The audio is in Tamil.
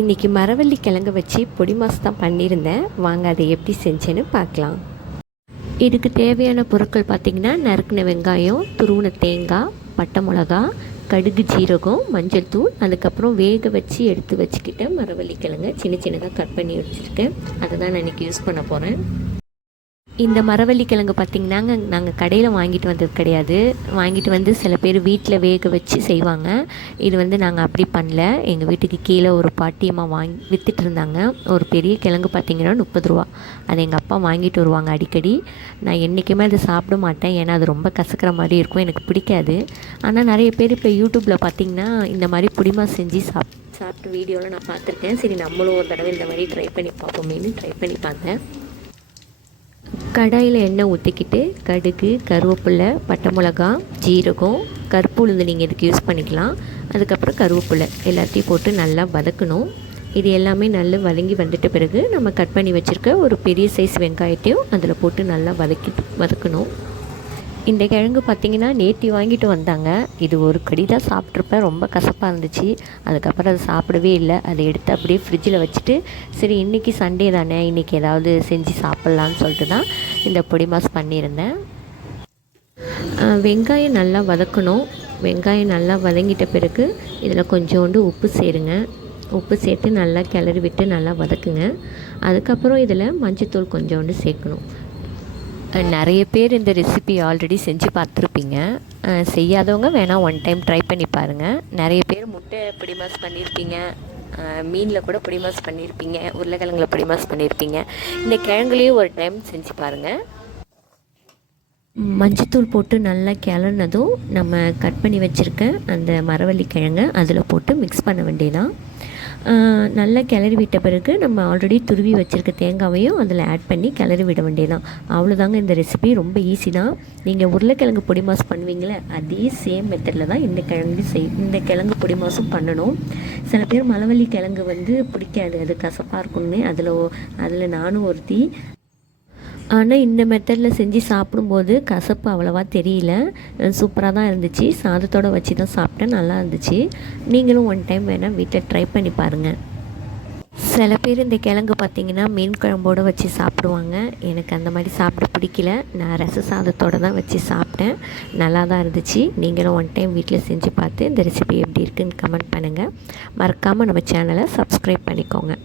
இன்றைக்கி மரவள்ளி கிழங்கு வச்சு பொடி மாஸ் தான் பண்ணியிருந்தேன். வாங்க அதை எப்படி செஞ்சேன்னு பார்க்கலாம். இதுக்கு தேவையான பொருட்கள் பார்த்திங்கன்னா, நறுக்கின வெங்காயம், துருவின தேங்காய், பட்டை மிளகா, கடுகு, ஜீரகம், மஞ்சள் தூள், அதுக்கப்புறம் வேக வச்சு எடுத்து வச்சுக்கிட்டேன் மரவள்ளி கிழங்கு சின்ன சின்னதாக கட் பண்ணி வச்சுருக்கேன். அதை தான் நான் இன்றைக்கி யூஸ் பண்ண போகிறேன். இந்த மரவள்ளி கிழங்கு பார்த்திங்கன்னா நாங்கள் கடையில் வாங்கிட்டு வந்தது கிடையாது. வாங்கிட்டு வந்து சில பேர் வீட்டில் வேக வச்சு செய்வாங்க. இது வந்து நாங்கள் அப்படி பண்ணல. எங்கள் வீட்டுக்கு கீழே ஒரு பாட்டியம்மா விற்றுட்டு இருந்தாங்க. ஒரு பெரிய கிழங்கு பார்த்திங்கன்னா 30 ரூபா. அது எங்கள் அப்பா வாங்கிட்டு வருவாங்க அடிக்கடி. நான் என்றைக்குமே அதை சாப்பிட மாட்டேன், ஏன்னா அது ரொம்ப கசக்கிற மாதிரி இருக்கும், எனக்கு பிடிக்காது. ஆனால் நிறைய பேர் இப்போ யூடியூப்பில் பார்த்திங்கன்னா இந்த மாதிரி புடிமா செஞ்சு சாப்பிட்ட வீடியோவில் நான் பார்த்துருக்கேன். சரி, நம்மளும் ஒரு தடவை இந்த மாதிரி ட்ரை பண்ணி பார்ப்போமேனு ட்ரை பண்ணி பார்த்தேன். கடாயில் எண்ணெய் ஊற்றிக்கிட்டு கடுகு, கருவேப்பிலை, பட்டை மிளகா, ஜீரகம், கருப்பு உளுந்து நீங்கள் இதுக்கு யூஸ் பண்ணிக்கலாம். அதுக்கப்புறம் கருவேப்பிலை எல்லாத்தையும் போட்டு நல்லா வதக்கணும். இது எல்லாமே நல்லா வதங்கி வந்துட்ட பிறகு நம்ம கட் பண்ணி வச்சுருக்க ஒரு பெரிய சைஸ் வெங்காயத்தையும் அதில் போட்டு நல்லா வதக்கணும். இந்த கிழங்கு பார்த்திங்கன்னா நேற்று வாங்கிட்டு வந்தாங்க. இது ஒரு கடி தான் சாப்பிட்ருப்பேன், ரொம்ப கசப்பாக இருந்துச்சு. அதுக்கப்புறம் அது சாப்பிடவே இல்லை. அதை எடுத்து அப்படியே ஃப்ரிட்ஜில் வச்சுட்டு, சரி இன்றைக்கி சண்டே தானே, இன்றைக்கி ஏதாவது செஞ்சு சாப்பிட்லான்னு சொல்லிட்டு தான் இந்த பொடி மாஸ் பண்ணியிருந்தேன். வெங்காயம் நல்லா வதக்கணும். வெங்காயம் நல்லா வதங்கிட்ட பிறகு இதில் கொஞ்சோண்டு உப்பு சேருங்க. உப்பு சேர்த்து நல்லா கிளறி விட்டு நல்லா வதக்குங்க. அதுக்கப்புறம் இதில் மஞ்சத்தூள் கொஞ்சோண்டு சேர்க்கணும். நிறைய பேர் இந்த ரெசிபி ஆல்ரெடி செஞ்சு பார்த்துருப்பீங்க. செய்யாதவங்க வேணால் ஒன் டைம் ட்ரை பண்ணி பாருங்கள். நிறைய பேர் முட்டை பொடி மாஸ் பண்ணியிருப்பீங்க, மீனில் கூட பொடி மாஸ் பண்ணியிருப்பீங்க, உருளைக்கிழங்குல பொடி மாஸ் பண்ணியிருப்பீங்க. இந்த கிழங்குலேயும் ஒரு டைம் செஞ்சு பாருங்கள். மஞ்சத்தூள் போட்டு நல்லா கிளறினதும் நம்ம கட் பண்ணி வச்சுருக்க அந்த மரவள்ளி கிழங்கை அதில் போட்டு மிக்ஸ் பண்ண வேண்டியதான். நல்லா கிளறி விட்ட பிறகு நம்ம ஆல்ரெடி துருவி வச்சுருக்க தேங்காவையும் அதில் ஆட் பண்ணி கிளறி விட வேண்டியதான். அவ்வளோதாங்க. இந்த ரெசிபி ரொம்ப ஈஸி தான். நீங்கள் உருளைக்கிழங்கு பொடி மாஸ் பண்ணுவீங்களே, அதே சேம் மெத்தடில் தான் இந்த கிழங்கு பொடி மாஸும் பண்ணணும். சில பேர் மரவள்ளி கிழங்கு வந்து பிடிக்காது, அது கசப்பாக இருக்குன்னு. அதில் நானும் ஒருத்தி. ஆனால் இந்த மெத்தடில் செஞ்சு சாப்பிடும்போது கசப்பு அவ்வளோவா தெரியல, சூப்பராக தான் இருந்துச்சு. சாதத்தோடு வச்சு தான் சாப்பிட்டேன், நல்லா இருந்துச்சு. நீங்களும் ஒன் டைம் வேணால் வீட்டில் ட்ரை பண்ணி பாருங்கள். சில பேர் இந்த கிழங்கு பார்த்திங்கன்னா மீன் குழம்போடு வச்சு சாப்பிடுவாங்க. எனக்கு அந்த மாதிரி சாப்பிட பிடிக்கல. நான் ரச சாதத்தோடு தான் வச்சு சாப்பிட்டேன், நல்லா தான் இருந்துச்சு. நீங்களும் ஒன் டைம் வீட்டில் செஞ்சு பார்த்து இந்த ரெசிபி எப்படி இருக்குதுன்னு கமெண்ட் பண்ணுங்கள். மறக்காமல் நம்ம சேனலை சப்ஸ்கிரைப் பண்ணிக்கோங்க.